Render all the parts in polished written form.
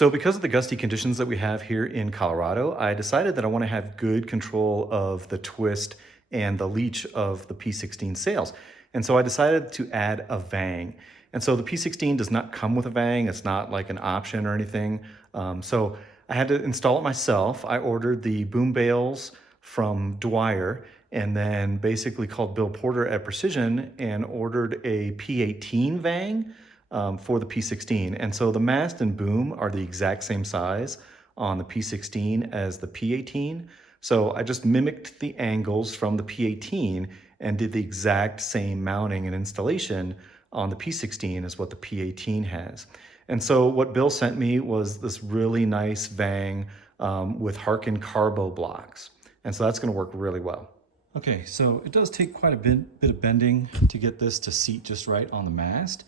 So because of the gusty conditions that we have here in Colorado, I decided that I want to have good control of the twist and the leach of the P16 sails. And so I decided to add a Vang. And so the P16 does not come with a Vang. It's not like an option or anything. So I had to install it myself. I ordered the boom bales from Dwyer and then basically called Bill Porter at Precision and ordered a P18 Vang for the P16. And so the mast and boom are the exact same size on the P16 as the P18. So I just mimicked the angles from the P18 and did the exact same mounting and installation on the P16 as what the P18 has. And so what Bill sent me was this really nice Vang with Harken Carbo blocks. And so that's going to work really well. Okay, so it does take quite a bit of bending to get this to seat just right on the mast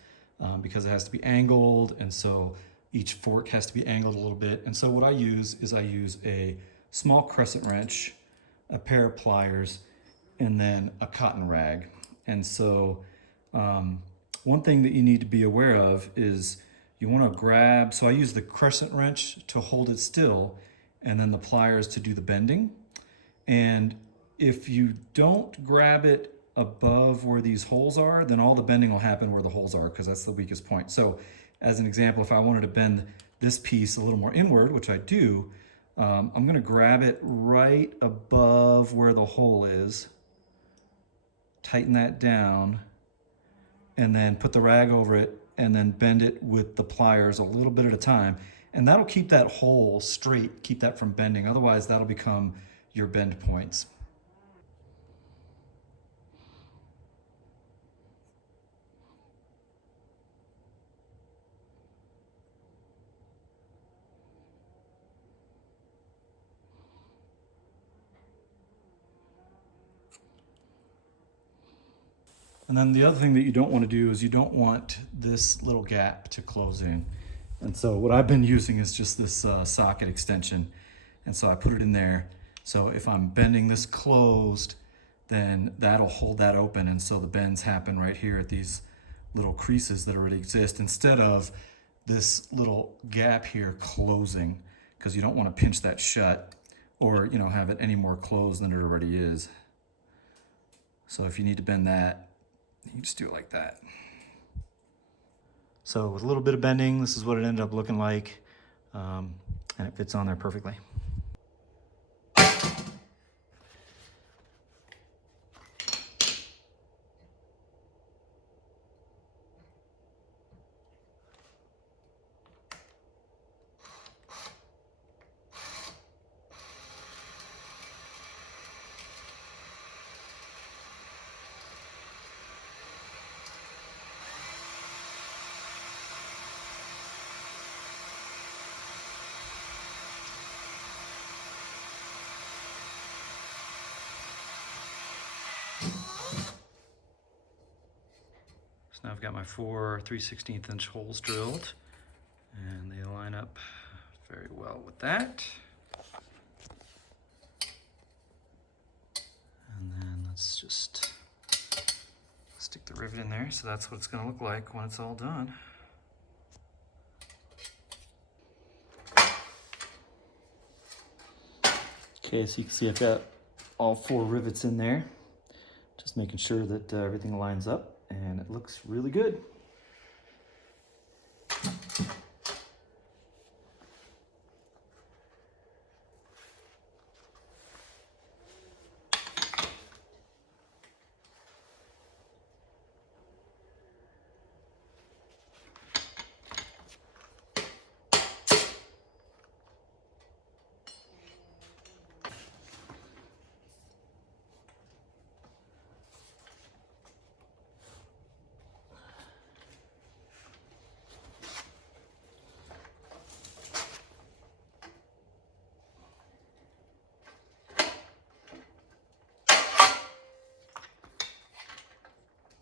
because it has to be angled, and so each fork has to be angled a little bit. And so what I use is I use a small crescent wrench, a pair of pliers, and then a cotton rag. And so one thing that you need to be aware of is you want to grab, so I use the crescent wrench to hold it still, and then the pliers to do the bending. And if you don't grab it above where these holes are, then all the bending will happen where the holes are, because that's the weakest point. So as an example, if I wanted to bend this piece a little more inward, which I do, I'm going to grab it right above where the hole is, tighten that down, and then put the rag over it, and then bend it with the pliers a little bit at a time. And that'll keep that hole straight, keep that from bending. Otherwise, that'll become your bend points. And then the other thing that you don't want to do is you don't want this little gap to close in. And so what I've been using is just this socket extension. And so I put it in there. So if I'm bending this closed, then that'll hold that open. And so the bends happen right here at these little creases that already exist, instead of this little gap here closing, because you don't want to pinch that shut or, you know, have it any more closed than it already is. So if you need to bend that, you can just do it like that. So with a little bit of bending, this is what it ended up looking like, and it fits on there perfectly. So now I've got my 4 3/16 inch holes drilled, and they line up very well with that. And then let's just stick the rivet in there. So that's what it's going to look like when it's all done. Okay, so you can see I've got all 4 rivets in there, just making sure that everything lines up, and it looks really good.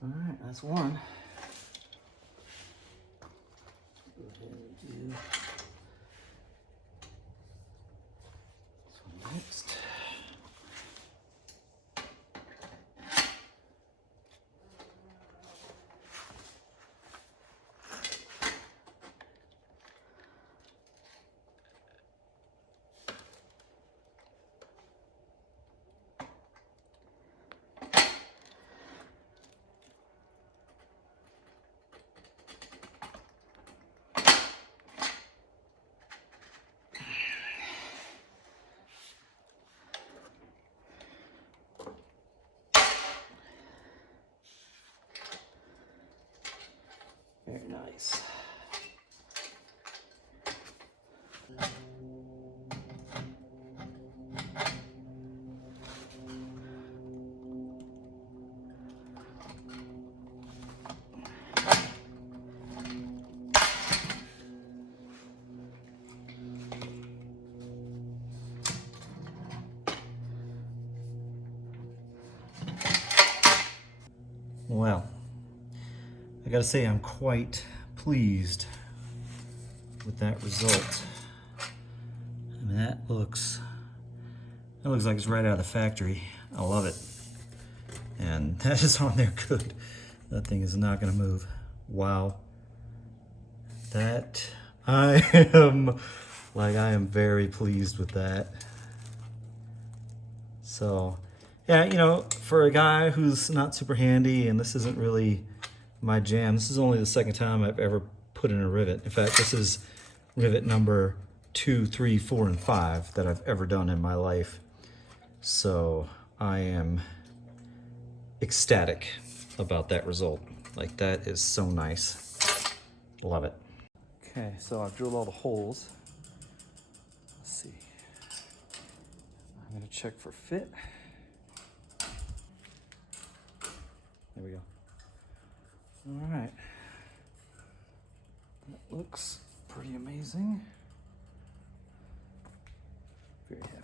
All right, that's one. Go ahead and do this one next. Very nice. Well, I gotta say I'm quite pleased with that result. I mean, that looks like it's right out of the factory. I love it. And that is on there good. That thing is not gonna move. Wow. That, I am very pleased with that. So, yeah, you know, for a guy who's not super handy, and this isn't really my jam, this is only the second time I've ever put in a rivet. In fact, this is rivet number 2, 3, 4, and 5 that I've ever done in my life. So I am ecstatic about that result. Like, that is so nice. Love it. Okay, so I've drilled all the holes. Let's see. I'm gonna check for fit. There we go. All right. That looks pretty amazing. Very heavy.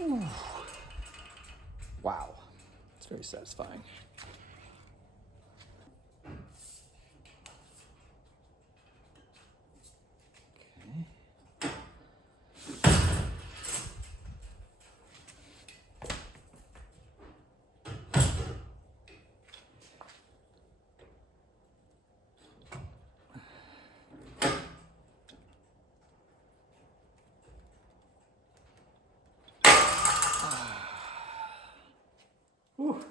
Ooh. Wow, it's very satisfying. Okay. Whew.